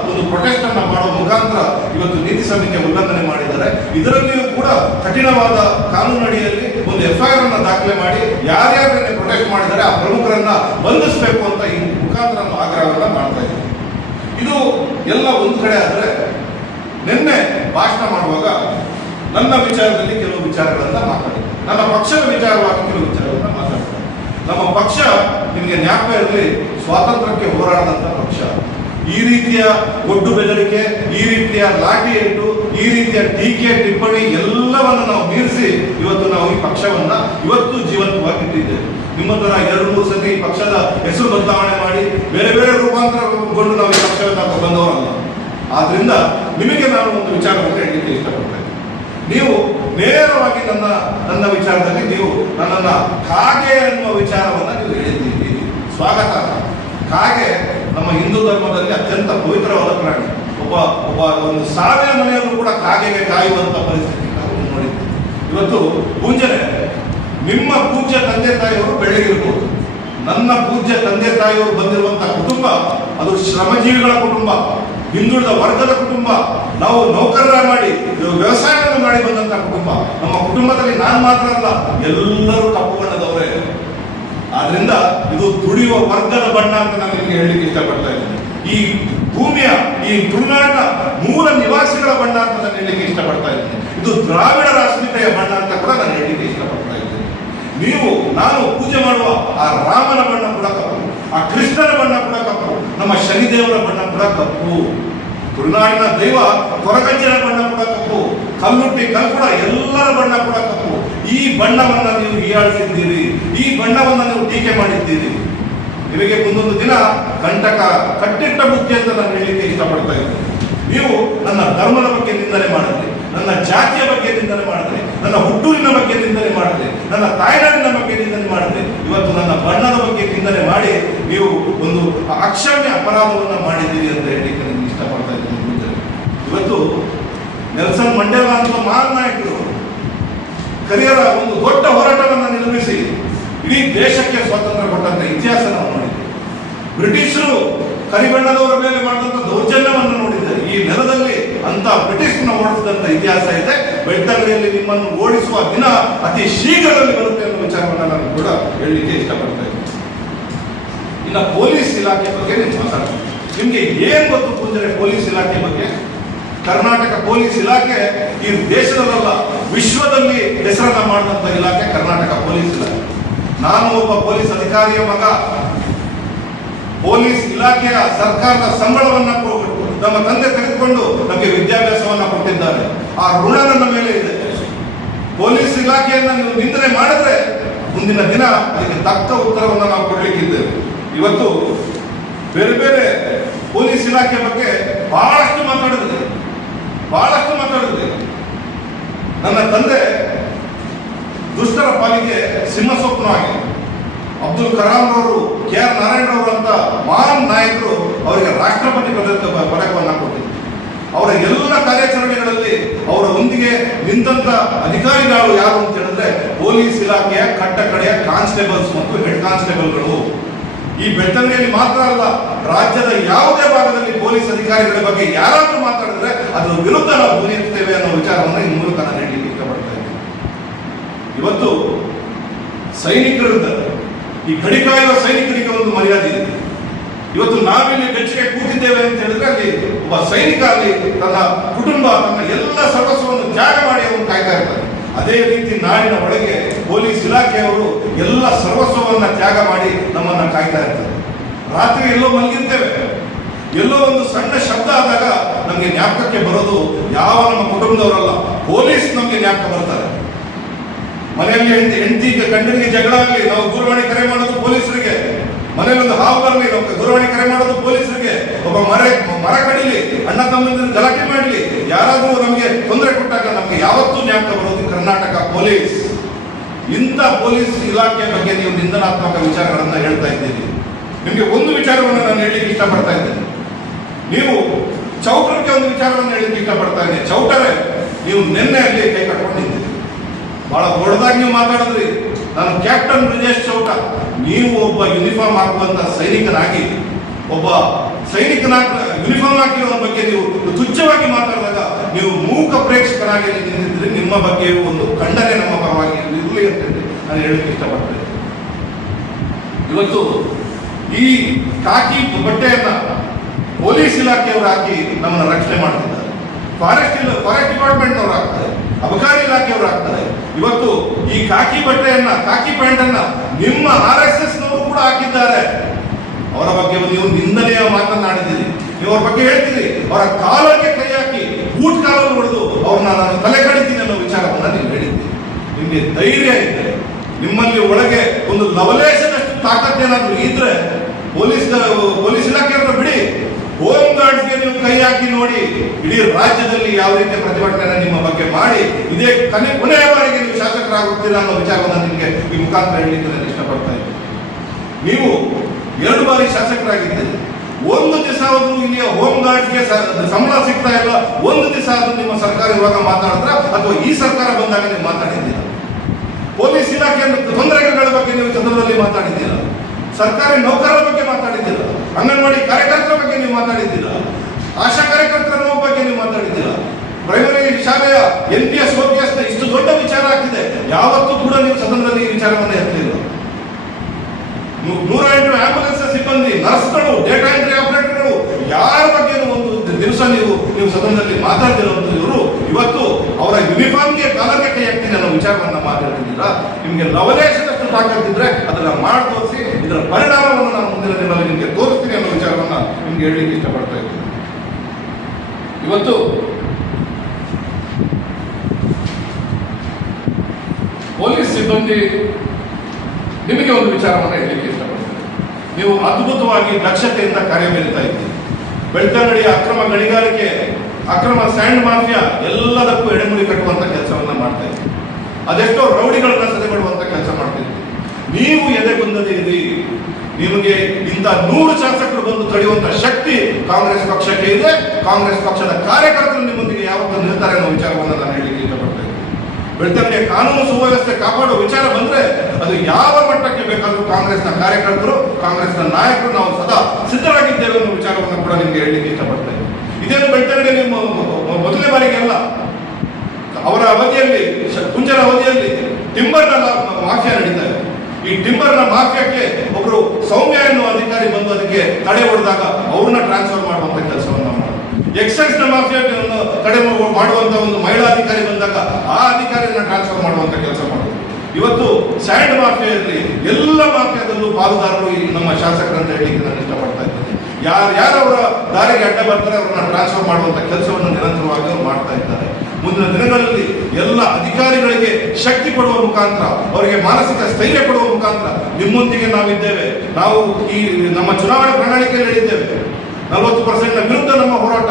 ಒಂದು ಪ್ರೊಟೆಸ್ಟ್ ಅನ್ನ ಮಾಡುವ ಮುಖಾಂತರ ಇವತ್ತು ನೀತಿ ಸಂಹಿತೆ ಉಲ್ಲಂಘನೆ ಮಾಡಿದ್ದಾರೆ. ಇದರಲ್ಲಿಯೂ ಕೂಡ ಕಠಿಣವಾದ ಕಾನೂನು ಅಡಿಯಲ್ಲಿ ಒಂದು ಎಫ್ಐಆರ್ ಅನ್ನ ದಾಖಲೆ ಮಾಡಿ ಯಾರ್ಯಾರನ್ನೇ ಪ್ರೊಟೆಸ್ಟ್ ಮಾಡಿದರೆ ಆ ಪ್ರಮುಖರನ್ನ ಬಂಧಿಸಬೇಕು ಅಂತ ಈ ಮುಖಾಂತರ ಆಗ್ರಹವನ್ನ ಮಾಡ್ತಾ ಇದ್ದೀವಿ. ಇದು ಎಲ್ಲ ಒಂದು ಕಡೆ ಆದರೆ ನಿನ್ನೆ ಭಾಷಣ ಮಾಡುವಾಗ ನನ್ನ ವಿಚಾರದಲ್ಲಿ ಕೆಲವು ವಿಚಾರಗಳನ್ನ ಮಾತಾಡಿದೆ ನನ್ನ ಪಕ್ಷದ ವಿಚಾರವಾಗಿ ಕೆಲವು ವಿಚಾರಗಳನ್ನ ಮಾತಾಡ್ತಾರೆ ನಮ್ಮ ಪಕ್ಷ ನಿಮಗೆ ಜ್ಞಾಪಕ ಇರಲಿ ಸ್ವಾತಂತ್ರ್ಯಕ್ಕೆ ಹೋರಾಡದಂತ ಪಕ್ಷ. ಈ ರೀತಿಯ ಒಡ್ಡು ಬೆದರಿಕೆ, ಈ ರೀತಿಯ ಲಾಠಿ ಏಟು, ಈ ರೀತಿಯ ಟೀಕೆ ಟಿಪ್ಪಣಿ ಎಲ್ಲವನ್ನು ನಾವು ಮೀರಿಸಿ ಇವತ್ತು ನಾವು ಈ ಪಕ್ಷವನ್ನ ಇವತ್ತು ಜೀವಂತವಾಗಿ ಇಟ್ಟಿದ್ದೇವೆ ಎರಡು ಮೂರು ಸತಿ ಪಕ್ಷದ ಹೆಸರು ಬದಲಾವಣೆ ಮಾಡಿ ಬೇರೆ ಬೇರೆ ರೂಪಾಂತರಗೊಂಡು ನಾವು ಈ ಪಕ್ಷವನ್ನ ಬಂದವರಲ್ಲ. ಆದ್ರಿಂದ ನಿಮಗೆ ನಾನು ಒಂದು ವಿಚಾರವನ್ನು ಹೇಳಲಿಕ್ಕೆ ಇಷ್ಟಪಡ್ತೇನೆ. ನೀವು ನೇರವಾಗಿ ನನ್ನ ನನ್ನ ವಿಚಾರದಲ್ಲಿ ನೀವು ನನ್ನನ್ನ ಕಾಗೆ ಎನ್ನುವ ವಿಚಾರವನ್ನ ನೀವು ಹೇಳಿದ್ದೀರಿ. ಸ್ವಾಗತ. ಕಾಗೆ ನಮ್ಮ ಹಿಂದೂ ಧರ್ಮದಲ್ಲಿ ಅತ್ಯಂತ ಪವಿತ್ರವಾದ ಪ್ರಾಣಿ. ಒಬ್ಬ ಒಬ್ಬ ಒಂದು ಸಾವಿರ ಮನೆಯನ್ನು ಕೂಡ ಕಾಗೆಗೆ ಕಾಯುವಂತ ಪರಿಸ್ಥಿತಿ ನಾವು ನೋಡಿದ್ದೇವೆ ಇವತ್ತು ಪೂಜನೆ ನಿಮ್ಮ ಪೂಜ್ಯ ತಂದೆ ತಾಯಿಯವರು ಬೆಳಗಿರ್ಬೋದು ನನ್ನ ಪೂಜ್ಯ ತಂದೆ ತಾಯಿಯವರು ಬಂದಿರುವಂತಹ ಕುಟುಂಬ, ಅದು ಶ್ರಮಜೀವಿಗಳ ಕುಟುಂಬ, ಹಿಂದುಳಿದ ವರ್ಗದ ಕುಟುಂಬ, ನಾವು ನೌಕರರ ಮಾಡಿ, ವ್ಯವಸಾಯವನ್ನು ಮಾಡಿ ಬಂದಂತಹ ಕುಟುಂಬ. ನಮ್ಮ ಕುಟುಂಬದಲ್ಲಿ ನಾನು ಮಾತ್ರ ಅಲ್ಲ, ಎಲ್ಲರೂ ಕಪ್ಪು ಬಣ್ಣದವರೇ. ಆದ್ರಿಂದ ಇದು ದುಡಿಯುವ ವರ್ಗದ ಬಣ್ಣ ಅಂತ ನಾನು ನಿಮಗೆ ಹೇಳಲಿಕ್ಕೆ ಇಷ್ಟಪಡ್ತಾ ಇದ್ದೀನಿ. ಈ ಭೂಮಿಯ, ಈ ತುಳುನಾಡಿನ ಮೂಲ ನಿವಾಸಿಗಳ ಬಣ್ಣ ಅಂತ ನಾನು ಹೇಳಲಿಕ್ಕೆ ಇಷ್ಟಪಡ್ತಾ ಇದ್ದೀನಿ. ಇದು ದ್ರಾವಿಡ ರಾಷ್ಟ್ರೀಯತೆಯ ಬಣ್ಣ ಅಂತ ಕೂಡ ನಾನು ಹೇಳಲಿಕ್ಕೆ ಇಷ್ಟಪಡ್ತಾ ಇದ್ದೀನಿ. ನೀವು, ನಾನು ಪೂಜೆ ಮಾಡುವ ಆ ರಾಮನ ಬಣ್ಣ ಕೂಡ ಕಪ್ಪು ಆ ಕೃಷ್ಣನ ಬಣ್ಣ ಕೂಡ ಕಪ್ಪು ನಮ್ಮ ಶನಿದೇವರ ಬಣ್ಣ ಕೂಡ ಕಪ್ಪು ತುಳುನಾಡಿನ ದೈವ, ಕೊರಗಜ್ಜನ ಬಣ್ಣ ಕೂಡ ಕಪ್ಪು ಕಲ್ಲುಟ್ಟಿ ಕಲ್ಕುಡ ಎಲ್ಲರ ಬಣ್ಣ ಕೂಡ ಕಪ್ಪು ಈ ಬಣ್ಣವನ್ನು ನೀವು ಹೀಯಾಳಿಸಿದ್ದೀರಿ, ಈ ಬಣ್ಣವನ್ನು ನೀವು ಟೀಕೆ ಮಾಡಿದ್ದೀರಿ. ನಿಮಗೆ ಮುಂದೊಂದು ದಿನ ಕಂಟಕ ಕಟ್ಟಿಟ್ಟ ಬುದ್ಧಿ ಅಂತ ನಾನು ಹೇಳಲಿಕ್ಕೆ ಇಷ್ಟಪಡ್ತಾ ಇದ್ದೀನಿ. ನೀವು ನನ್ನ ಧರ್ಮದ ಬಗ್ಗೆ ನಿಂದನೆ ಮಾಡಿದ್ರೆ, ನನ್ನ ಜಾತಿಯ ಬಗ್ಗೆ ನಿಂದನೆ ಮಾಡಿದ್ರೆ, ನನ್ನ ಹುಟ್ಟೂರಿನ ಬಗ್ಗೆ ನಿಂದನೆ ಮಾಡಿದ್ರೆ, ನನ್ನ ತಾಯ್ನಾಡಿನ ಬಗ್ಗೆ ನಿಂದನೆ ಮಾಡಿದ್ರೆ, ಇವತ್ತು ನನ್ನ ಬಣ್ಣದ ಬಗ್ಗೆ ನಿಂದನೆ ಮಾಡಿ ನೀವು ಒಂದು ಅಕ್ಷಮ್ಯ ಅಪರಾಧವನ್ನು ಮಾಡಿದ್ದೀರಿ ಅಂತ ಹೇಳಲಿಕ್ಕೆ ನನಗೆ ಇಷ್ಟಪಡ್ತಾ ಇದ್ದೀನಿ. ಇವತ್ತು ನೆಲ್ಸನ್ ಮಂಡೇಲಾ ಅಂತ ಮಹಾನ್ ನಾಯಕರು ಕರಿಯರ ಒಂದು ದೊಡ್ಡ ಹೋರಾಟವನ್ನು ನಿರ್ಮಿಸಿ ಇಡೀ ದೇಶಕ್ಕೆ ಸ್ವಾತಂತ್ರ್ಯ ಕೊಟ್ಟಂತ ಇತಿಹಾಸ ನಾವು ನೋಡಿದ್ದೇವೆ ಬ್ರಿಟಿಷರು ಕರಿಬಣ್ಣದವರ ಮೇಲೆ ಮಾಡಿದಂತ ದೌರ್ಜನ್ಯವನ್ನು ನೋಡಿದ್ದಾರೆ. ಈ ನೆಲದಲ್ಲಿ ಅಂತ ಬ್ರಿಟಿಷ್ನ ಓಡಿಸಿದಂತ ಇತಿಹಾಸ ಇದೆ. ಬೆಳ್ತಂಗಡಿಯಲ್ಲಿ ನಿಮ್ಮನ್ನು ಓಡಿಸುವ ದಿನ ಅತಿ ಶೀಘ್ರದಲ್ಲಿ ಬರುತ್ತೆ ಅನ್ನೋ ವಿಚಾರವನ್ನು ನಾನು ಕೂಡ ಹೇಳಲಿಕ್ಕೆ ಇಷ್ಟಪಡ್ತಾ ಇದ್ದೀನಿ. ಇನ್ನು ಪೊಲೀಸ್ ಇಲಾಖೆ ಬಗ್ಗೆ ನಿಮ್ಮ ಮಾತಾಡ್ತೀನಿ ನಿಮ್ಗೆ ಏನ್ ಗೊತ್ತು ಪೂಜರೆ ಪೊಲೀಸ್ ಇಲಾಖೆ ಬಗ್ಗೆ? ಕರ್ನಾಟಕ ಪೊಲೀಸ್ ಇಲಾಖೆ ಈ ದೇಶದಲ್ಲ ವಿಶ್ವದಲ್ಲಿ ಹೆಸರನ್ನ ಮಾಡಿದಂತ ಇಲಾಖೆ ಕರ್ನಾಟಕ ಪೊಲೀಸ್ ಇಲಾಖೆ. ನಾನು ಒಬ್ಬ ಪೊಲೀಸ್ ಅಧಿಕಾರಿಯ ಮಗ. ಪೊಲೀಸ್ ಇಲಾಖೆಯ ಸರ್ಕಾರದ ಸಂಬಳವನ್ನ ನಮ್ಮ ತಂದೆ ತೆಗೆದುಕೊಂಡು ನಮಗೆ ವಿದ್ಯಾಭ್ಯಾಸವನ್ನ ಕೊಟ್ಟಿದ್ದಾರೆ. ಆ ಋಣ ನನ್ನ ಮೇಲೆ ಇದೆ. ಪೊಲೀಸ್ ಇಲಾಖೆಯನ್ನ ನೀವು ನಿಂದನೆ ಮಾಡಿದ್ರೆ ಮುಂದಿನ ದಿನ ಅದಕ್ಕೆ ತಕ್ಕ ಉತ್ತರವನ್ನು ನಾವು ಕೊಡಲಿಕ್ಕಿದ್ದೇವೆ. ಇವತ್ತು ಬೇರೆ ಬೇರೆ ಪೊಲೀಸ್ ಇಲಾಖೆ ಬಗ್ಗೆ ಬಹಳಷ್ಟು ಮಾತಾಡಿದ್ರೆ ಬಹಳಷ್ಟು ಮಾತಾಡಿದ್ರೆ ನನ್ನ ತಂದೆ ದುಷ್ಟರ ಪಾಲಿಗೆ ಸಿಂಹ ಆಗಿದೆ ಅಬ್ದುಲ್ ಕಲಾಂ ಅವರು ಕೆ ಆರ್ ನಾರಾಯಣರವರು ಅಂತ ಮಹಾನ್ ನಾಯಕರು ಅವರಿಗೆ ರಾಷ್ಟ್ರಪತಿ ಪದಕ ಪದಕವನ್ನು ಕೊಟ್ಟಿದ್ದರು ಅವರ ಎಲ್ಲ ಕಾರ್ಯಾಚರಣೆಗಳಲ್ಲಿ ಅವರ ಒಂದಿಗೆ ನಿಂತ ಅಧಿಕಾರಿಗಳು ಯಾರು ಅಂತ ಹೇಳಿದ್ರೆ ಪೊಲೀಸ್ ಇಲಾಖೆಯ ಕಟ್ಟ ಕಡೆಯ ಕಾನ್ಸ್ಟೇಬಲ್ಸ್ ಮತ್ತು ಹೆಡ್ ಕಾನ್ಸ್ಟೇಬಲ್ಗಳು. ಈ ಬೆಳ್ತಂಗಡಿಯಲ್ಲಿ ಮಾತ್ರ ಅಲ್ಲ, ರಾಜ್ಯದ ಯಾವುದೇ ಭಾಗದಲ್ಲಿ ಪೊಲೀಸ್ ಅಧಿಕಾರಿಗಳ ಬಗ್ಗೆ ಯಾರಾದರೂ ಮಾತಾಡಿದ್ರೆ ಅದರ ವಿರುದ್ಧ ನಾವು ಅನ್ನೋ ವಿಚಾರವನ್ನು ಈ ಮೂಲಕ ನಾನು ಇವತ್ತು ಸೈನಿಕರಿಂದ ಈ ಗಡಿ ಕಾಯುವ ಸೈನಿಕರಿಗೆ ಒಂದು ಮರ್ಯಾದೆ ಇದೆ. ಇವತ್ತು ನಾವಿಲ್ಲಿ ಬೆಚ್ಚಿಗೆ ಕೂತಿದ್ದೇವೆ ಅಂತ ಹೇಳಿದ್ರೆ ಅಲ್ಲಿ ಒಬ್ಬ ಸೈನಿಕ ಅಲ್ಲಿ ತನ್ನ ಕುಟುಂಬ, ತನ್ನ ಎಲ್ಲ ಸರ್ವಸ್ವವನ್ನು ತ್ಯಾಗ ಮಾಡಿ ಅವನು ಕಾಯ್ತಾ ಇರ್ತಾರೆ. ಅದೇ ರೀತಿ ನಾಡಿನ ಒಳಗೆ ಪೊಲೀಸ್ ಇಲಾಖೆಯವರು ಎಲ್ಲ ಸರ್ವಸ್ವವನ್ನು ತ್ಯಾಗ ಮಾಡಿ ನಮ್ಮನ್ನ ಕಾಯ್ತಾ ಇರ್ತಾರೆ. ರಾತ್ರಿ ಎಲ್ಲೋ ಮಲಗಿರ್ತೇವೆ. ಎಲ್ಲೋ ಒಂದು ಸಣ್ಣ ಶಬ್ದ ಆದಾಗ ನಮಗೆ ಜ್ಞಾಪಕಕ್ಕೆ ಬರೋದು ಯಾವ ನಮ್ಮ ಕುಟುಂಬದವರಲ್ಲ, ಪೊಲೀಸ್ ನಮಗೆ ಜ್ಞಾಪಕ ಬರ್ತಾರೆ. ಮನೆಯಲ್ಲಿ ಹೆಂಡತಿ ಹೆಂಡತಿ ಗಂಡನಿಗೆ ಜಗಳ ಆಗಲಿ, ನಾವು ದೂರವಾಣಿ ಕರೆ ಮಾಡೋದು ಪೊಲೀಸರಿಗೆ. ಮನೆಯಲ್ಲಿ ಒಂದು ಹಾವು ಬರಲಿ, ನಾವು ದೂರವಾಣಿ ಕರೆ ಮಾಡೋದು ಪೊಲೀಸರಿಗೆ. ಒಬ್ಬ ಮರ ಮರ ಕಡಿಲಿ, ಅಣ್ಣ ತಮ್ಮಂದಿರು ಗಲಾಟೆ ಮಾಡಲಿ. ಯಾರಾದರೂ ನಮಗೆ ತೊಂದರೆ ಕೊಟ್ಟಾಗ ನಮಗೆ ಯಾವತ್ತೂ ಜ್ಞಾಪಕ ಬರೋದು ಕರ್ನಾಟಕ ಪೊಲೀಸ್. ಇಂಥ ಪೊಲೀಸ್ ಇಲಾಖೆ ಬಗ್ಗೆ ನೀವು ನಿಂದನಾತ್ಮಕ ವಿಚಾರಗಳನ್ನು ಹೇಳ್ತಾ ಇದ್ದೀರಿ. ನಿಮಗೆ ಒಂದು ವಿಚಾರವನ್ನು ನಾನು ಹೇಳಲಿಕ್ಕೆ ಇಷ್ಟಪಡ್ತಾ ಇದ್ದೇನೆ. ನೀವು ಚೌಕರಕ್ಕೆ ಒಂದು ವಿಚಾರವನ್ನು ಹೇಳಲಿಕ್ಕೆ ಇಷ್ಟಪಡ್ತಾ ಇದ್ದೀನಿ. ಚೌಟರೇ ನೀವು ನಿನ್ನೆ ಅಲ್ಲಿ ಕೈ ಕಟ್ಕೊಂಡಿದ್ದೀರಿ. ಬಹಳ ದೊಡ್ಡದಾಗಿ ನೀವು ಮಾತಾಡಿದ್ರಿ. ನಾನು ಕ್ಯಾಪ್ಟನ್ ಬ್ರಿಜೇಶ್ ಚೌಟ ನೀವು ಒಬ್ಬ ಯೂನಿಫಾರ್ಮ್ ಹಾಕುವಂತ ಸೈನಿಕನಾಗಿ, ಒಬ್ಬ ಸೈನಿಕನ ಯೂನಿಫಾರ್ಮ್ ಹಾಕಿರೋ ಬಗ್ಗೆ ನೀವು ತುಚ್ಛವಾಗಿ ಮಾತಾಡಿದಾಗ ನೀವು ಮೂಕ ಪ್ರೇಕ್ಷಕರಾಗಿ ನಿಂತಿದ್ರೆ ನಿಮ್ಮ ಬಗ್ಗೆ ಒಂದು ಖಂಡನೆ ನಮ್ಮ ಪರವಾಗಿ ಇರಲಿ ಅಂತ ನಾನು ಹೇಳೋಕೆ ಇಷ್ಟಪಡ್ತೇನೆ. ಇವತ್ತು ಈ ಕಾಕಿ ಬಟ್ಟೆಯನ್ನ ಪೊಲೀಸ್ ಇಲಾಖೆಯವರು ಹಾಕಿ ನಮ್ಮನ್ನ ರಕ್ಷಣೆ ಮಾಡ್ತಿದ್ದಾರೆ. ಫಾರೆಸ್ಟ್ ಫಾರೆಸ್ಟ್ ಡಿಪಾರ್ಟ್ಮೆಂಟ್ನವರು ಆಗ್ತಾರೆ ಅಬಕಾರಿ ಇಲಾಖೆಯವರು ಆಗ್ತಾರೆ ಇವತ್ತು ಈ ಕಾಕಿ ಬಟ್ಟೆಯನ್ನ ಕಾಕಿ ಪ್ಯಾಂಟ್ ಅನ್ನ ನಿಮ್ಮ ಆರ್ ಎಸ್ ಎಸ್ ನವರು ಕೂಡ ಹಾಕಿದ್ದಾರೆ. ಅವರ ಬಗ್ಗೆ ನೀವು ನಿಂದನೆಯ ಮಾತನಾಡಿದ್ದೀರಿ ನೀವು ಬಗ್ಗೆ ಹೇಳ್ತೀರಿ. ಅವರ ಕಾಲಕ್ಕೆ ಕೈ ಹಾಕಿ ಊಟ ಕಾಲನ್ನು ಹೊಡೆದು ಅವ್ರನ್ನ ನಾನು ತಲೆ ಕಡಿತೀನಿ ಅನ್ನೋ ವಿಚಾರವನ್ನ ನೀವು ಹೇಳಿದ್ದೀರಿ. ನಿಮಗೆ ಧೈರ್ಯ ಇದೆ ನಿಮ್ಮಲ್ಲಿ ಒಳಗೆ ಒಂದು ಲವಲೇಶದಷ್ಟು ತಾಕತ್ತೇನಾದ್ರೂ ಇದ್ರೆ ಪೊಲೀಸ್ ಪೊಲೀಸ್ ಇಲಾಖೆಯವ್ರನ್ನ ಬಿಡಿ. ಹೋಮ್ ಗಾರ್ಡ್ಸ್ಗೆ ನೀವು ಕೈ ಹಾಕಿ ನೋಡಿ, ಇಡೀ ರಾಜ್ಯದಲ್ಲಿ ಯಾವ ರೀತಿಯ ಪ್ರತಿಭಟನೆ ನಿಮ್ಮ ಬಗ್ಗೆ ಮಾಡಿ, ಇದೇ ಕನೆ ಕೊನೆಯ ಬಾರಿಗೆ ನೀವು ಶಾಸಕರಾಗುತ್ತೀರಾ ಅನ್ನೋ ವಿಚಾರವನ್ನು ನಿಮಗೆ ಈ ಮುಖಾಂತರ ಹೇಳಲಿಕ್ಕೆ ನಾನು ಇಷ್ಟಪಡ್ತಾ ಇದ್ದೀನಿ. ನೀವು ಎರಡು ಬಾರಿ ಶಾಸಕರಾಗಿದ್ದೀರಿ. ಒಂದು ದಿವಸ ಆದರೂ ಇಲ್ಲಿಯ ಹೋಮ್ ಗಾರ್ಡ್ಸ್ಗೆ ಸಂಬಳ ಸಿಗ್ತಾ ಇಲ್ಲ. ಒಂದು ದಿವಸ ಆದರೂ ನಿಮ್ಮ ಸರ್ಕಾರ ಇವಾಗ ಮಾತಾಡಿದ್ರ ಅಥವಾ ಈ ಸರ್ಕಾರ ಬಂದಾಗ ನೀವು ಮಾತಾಡಿದ್ದೀರಾ? ಪೊಲೀಸ್ ಇಲಾಖೆಯ ತೊಂದರೆಗಳ ಬಗ್ಗೆ ನೀವು ಚಂದ್ರದಲ್ಲಿ ಮಾತಾಡಿದ್ದೀರಾ? ಸರ್ಕಾರಿ ನೌಕರರ ಬಗ್ಗೆ ಮಾತಾಡಿದ್ದೀರಾ? ಅಂಗನವಾಡಿ ಕಾರ್ಯಕರ್ತರ ಬಗ್ಗೆ ನೀವು ಮಾತಾಡಿದ್ದೀರಾ? ಆಶಾ ಕಾರ್ಯಕರ್ತರ ಬಗ್ಗೆ ನೀವು ಮಾತಾಡಿದ್ದೀರಾ? ಪ್ರೈಮರಿ ಶಾಲೆಯ ಎನ್ ಪಿ ಎಸ್ ಇಷ್ಟು ದೊಡ್ಡ ವಿಚಾರ ಆಗ್ತಿದೆ ಯಾವತ್ತೂ ಕೂಡ ನೀವು ಸದನದಲ್ಲಿ ಈ ವಿಚಾರವನ್ನು ಎತ್ತಲಿಲ್ಲ ನೂರ ಎಂಟು ಆಂಬುಲೆನ್ಸ್ ಸಿಬ್ಬಂದಿ, ನರ್ಸ್ಗಳು ಡೇಟಾ ಎಂಟ್ರಿ ಆಪರೇಟರ್ಗಳು ಯಾರ ಬಗ್ಗೆ ಒಂದು ದಿವಸ ನೀವು ನೀವು ಸದನದಲ್ಲಿ ಮಾತಾಡ್ತಿರುವಂತ ಇವರು. ಇವತ್ತು ಅವರ ಯೂನಿಫಾರ್ಮ್ಗೆ ಕಾಲಕ್ಕೆ ಕೈ ಹಾಕ್ತೀನಿ ಅನ್ನೋ ವಿಚಾರವನ್ನ ಮಾತಾಡ್ತಿದ್ದೀರಾ? ನಿಮಗೆ ಲವಲೇಶದಷ್ಟು ತಾಕತ್ತಿದ್ರೆ ಅದನ್ನ ಮಾಡಿ ತೋರಿಸಿ ಇದರ ಪರಿಣಾಮವನ್ನು ನಾನು ಮುಂದಿನ ದಿನದಲ್ಲಿ ನಿಮಗೆ ತೋರಿಸ್ತೀನಿ ಅನ್ನೋ ವಿಚಾರವನ್ನ ನಿಮ್ಗೆ ಹೇಳಲಿಕ್ಕೆ ಇಷ್ಟಪಡ್ತಾ ಇದ್ದೀನಿ. ಇವತ್ತು ಪೊಲೀಸ್ ಸಿಬ್ಬಂದಿ ನಿಮಗೆ ಒಂದು ವಿಚಾರವನ್ನು ಹೇಳಲಿಕ್ಕೆ ಇಷ್ಟಪಡ್ತೇನೆ. ನೀವು ಅದ್ಭುತವಾಗಿ ದಕ್ಷತೆಯಿಂದ ಕಾರ್ಯನಿರ್ತಾ ಇದ್ದೀರಿ. ಬೆಳ್ತಂಗಡಿಯ ಅಕ್ರಮ ಗಣಿಗಾರಿಕೆ, ಅಕ್ರಮ ಸ್ಯಾಂಡ್ ಮಾಫಿಯಾ ಎಲ್ಲದಕ್ಕೂ ಎಡೆಮುಡಿ ಕಟ್ಟುವಂತ ಕೆಲಸವನ್ನ ಮಾಡ್ತಾ ಇದ್ದೀರಿ. ಅದೆಷ್ಟೋ ರೌಡಿಗಳನ್ನ ಸದೆಗೊಳ್ಳುವಂತ ಕೆಲಸ ಮಾಡ್ತಾ ಇದ್ದೀರಿ. ನೀವು ಎದೆಗುಂದದೇ ಇರಿ. ನಿಮಗೆ ಇಂಥ ನೂರು ಶಾಸಕರು ಬಂದು ತಡೆಯುವಂತ ಶಕ್ತಿ ಕಾಂಗ್ರೆಸ್ ಪಕ್ಷಕ್ಕೆ ಇದೆ. ಕಾಂಗ್ರೆಸ್ ಪಕ್ಷದ ಕಾರ್ಯಕರ್ತರು ನಿಮ್ಮೊಂದಿಗೆ ಯಾವತ್ತೂ ನಿಲ್ತಾರೆ ಅನ್ನೋ ವಿಚಾರವನ್ನು ನಾನು ಹೇಳಲಿಕ್ಕೆ ಇಷ್ಟಪಡ್ತೇನೆ. ಬೆಳ್ತಂಗೆ ಕಾನೂನು ಸುವ್ಯವಸ್ಥೆ ಕಾಪಾಡುವ ವಿಚಾರ ಬಂದ್ರೆ ಅದು ಯಾವ ಮಟ್ಟಕ್ಕೆ ಬೇಕಾದರೂ ಕಾಂಗ್ರೆಸ್ನ ಕಾರ್ಯಕರ್ತರು, ಕಾಂಗ್ರೆಸ್ನ ನಾಯಕರು ನಾವು ಸದಾ ಸಿದ್ಧರಾಗಿದ್ದೇವೆ ಅನ್ನೋ ವಿಚಾರವನ್ನು ಕೂಡ ನಿಮಗೆ ಹೇಳಲಿಕ್ಕೆ ಇಷ್ಟಪಡ್ತೇನೆ. ಇದೇನು ಬೆಳ್ತಂಗೆ ನಿಮ್ಮ ಮೊದಲನೇ ಬಾರಿಗೆ ಅಲ್ಲ. ಅವರ ಅವಧಿಯಲ್ಲಿ ಕುಂಜರ ಅವಧಿಯಲ್ಲಿ ಟಿಂಬರ್ನ ಮಾಫಿಯಾ ನಡೀತಾ ಇದೆ. ಈ ಟಿಂಬರ್ನ ಮಾಫಿಯಾಕ್ಕೆ ಒಬ್ರು ಸೌಮ್ಯ ಎನ್ನುವ ಅಧಿಕಾರಿ ಬಂದು ಅದಕ್ಕೆ ತಡೆ ಹೊಡೆದಾಗ ಅವ್ರನ್ನ ಟ್ರಾನ್ಸ್ಫರ್ ಮಾಡುವಂತ ಕೆಲಸವನ್ನು ಎಕ್ಸೈಸ್ನ ಮಾಫಿಯಾಕ್ಕೆ ಒಂದು ತಡೆ ಮಾಡುವಂತ ಒಂದು ಮಹಿಳಾ ಅಧಿಕಾರಿ ಬಂದಾಗ ಆ ಅಧಿಕಾರಿಯನ್ನ ಟ್ರಾನ್ಸ್ಫರ್ ಮಾಡುವಂತ ಕೆಲಸ ಮಾಡುದು ಇವತ್ತು ಸ್ಯಾಂಡ್ ಮಾಫಿಯಾ ಎಲ್ಲ ಮಾಫಿಯಾದಲ್ಲೂ ಪಾಲುದಾರರು ಈ ನಮ್ಮ ಶಾಸಕರಂತ ಹೇಳಿ ನಾನು ಇಷ್ಟಪಡ್ತಾ ಇದ್ದೇನೆ. ಯಾರು ಯಾರು ಅವರ ದಾರಿಗೆ ಅಡ್ಡ ಬರ್ತಾರೆ, ಅವ್ರನ್ನ ಟ್ರಾನ್ಸ್ಫರ್ ಮಾಡುವಂತ ಕೆಲಸವನ್ನು ನಿರಂತರವಾಗಿ ಮಾಡ್ತಾ ಇದ್ದಾರೆ. ಮುಂದಿನ ದಿನಗಳಲ್ಲಿ ಎಲ್ಲ ಅಧಿಕಾರಿಗಳಿಗೆ ಶಕ್ತಿ ಕೊಡುವ ಮುಖಾಂತರ, ಅವರಿಗೆ ಮಾನಸಿಕ ಸ್ಥೈರ್ಯ ಕೊಡುವ ಮುಖಾಂತರ ನಿಮ್ಮೊಂದಿಗೆ ನಾವಿದ್ದೇವೆ. ನಾವು ಈ ನಮ್ಮ ಚುನಾವಣೆ ಪ್ರಣಾಳಿಕೆಯಲ್ಲಿ ಹೇಳಿದ್ದೇವೆ. ನಲವತ್ತು ಪರ್ಸೆಂಟ್ ವಿರುದ್ಧ ನಮ್ಮ ಹೋರಾಟ,